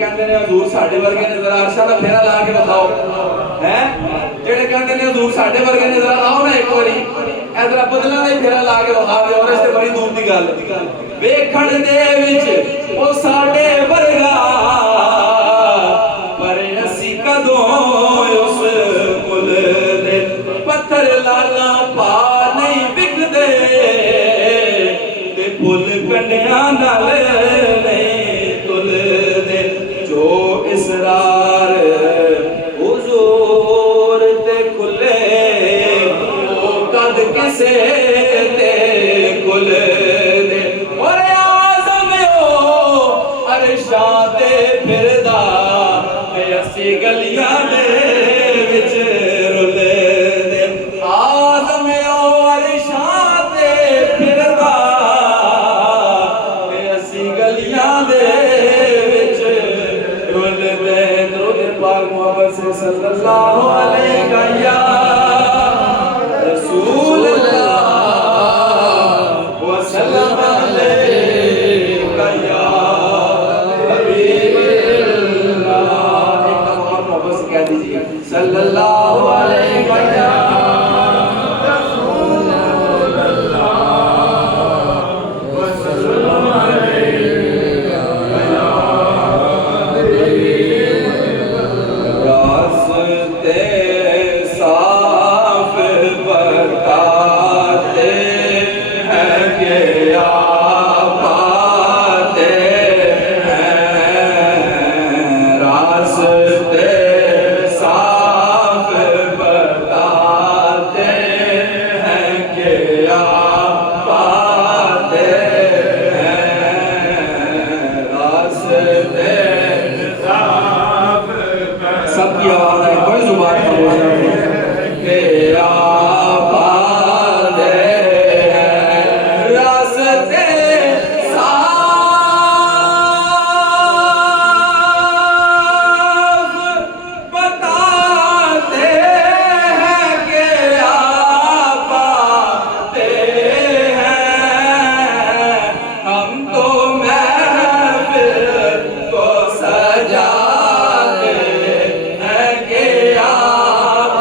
कहते हैं हजूर साडे वर्गे ने जरा अरशा दा फेरा ला के बताओ हैं जेड़े कहते हैं हजूर साडे वर्गे ने जरा आओ ना एक बारी ए जरा बदला दा फेरा ला के बता दे और इसते बड़ी दूर दी गल वेखण दे विच ओ साडे वर्गा पर असी कदों उस कुल दे पत्थर लाला पा नहीं विकदे ते पुल कंडियां नाल नहीं तुलदे जो इसरार हुजूर ते खुले ओ कद किसे ते कुल दे और आज़म ओ अरशा ते फिरदा ते असी गलियां दे विच रुले दे आज़म ओ अरशा ते फिरदा ते असी गलियां दे विच रुले दे दुरूद पाक मोहम्मद से सल्लल्लाहु अलैहि या रसूल अल्लाह व सल्लम अलैका या हबीब अल्लाह एक बार मोहब्बत से कह दीजिए सल्लल्लाहु अलैहि या रसूल अल्लाह व सल्लम अलैका या रास्ते साफ बताते हैं कि आप आते हैं रास्ते साफ बताते हैं कि आप आते हैं रास्ते सबकी आवाज है कोई जुबान खामोश नहीं के आप आते हैं रास्ते साफ बताते हैं कि आप आते हैं हम तो महफिल को सजाते हैं कि आप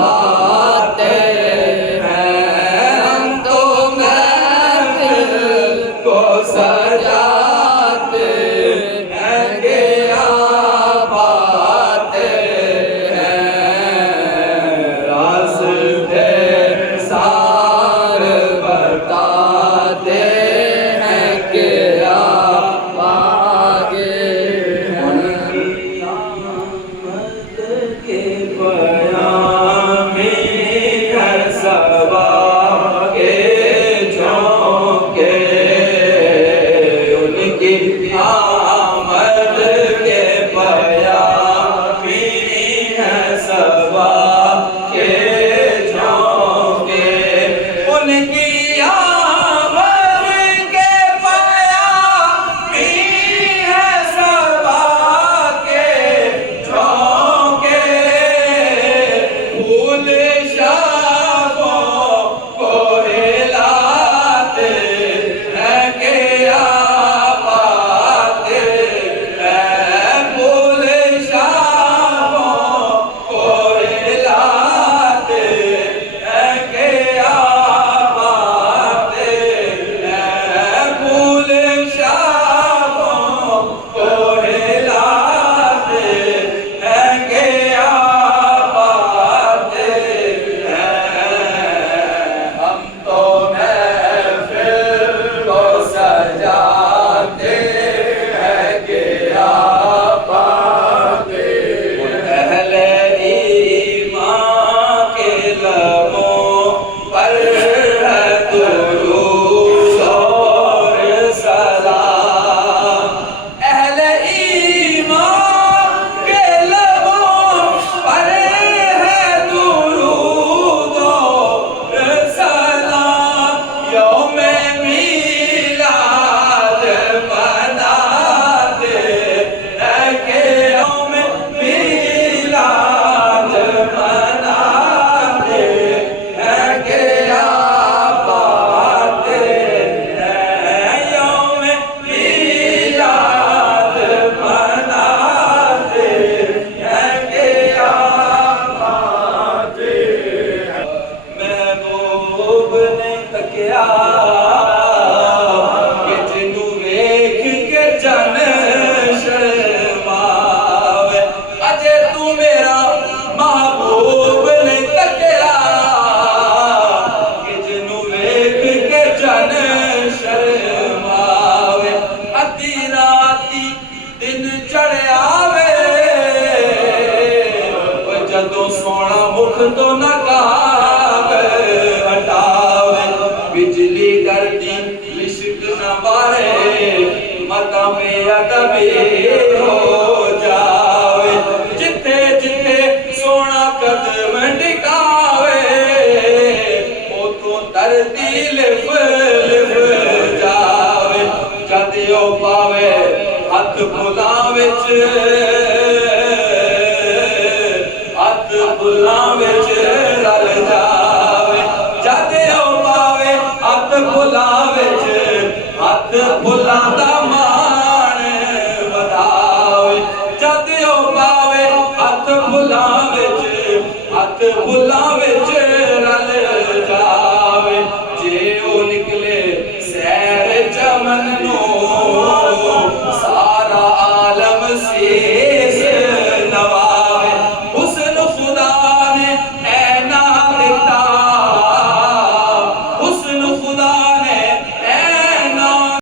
चढ़िया वे जदों सोना मुख तो न कहावे हटावे बिजली करती लिशक न बारे मता में अदबे हो जावे जिथे जिथे सोना कदम टिकावे उतों धरती लिफ लिफ जावे जद ओ पावे हथ फुलां विच हथ फुलां विच रल जावे जद ओ पावे हथ फुलां विच हथ फुलां दा मान वधावे जद ओ पावे हथ फुलां विच हथ फुलां विच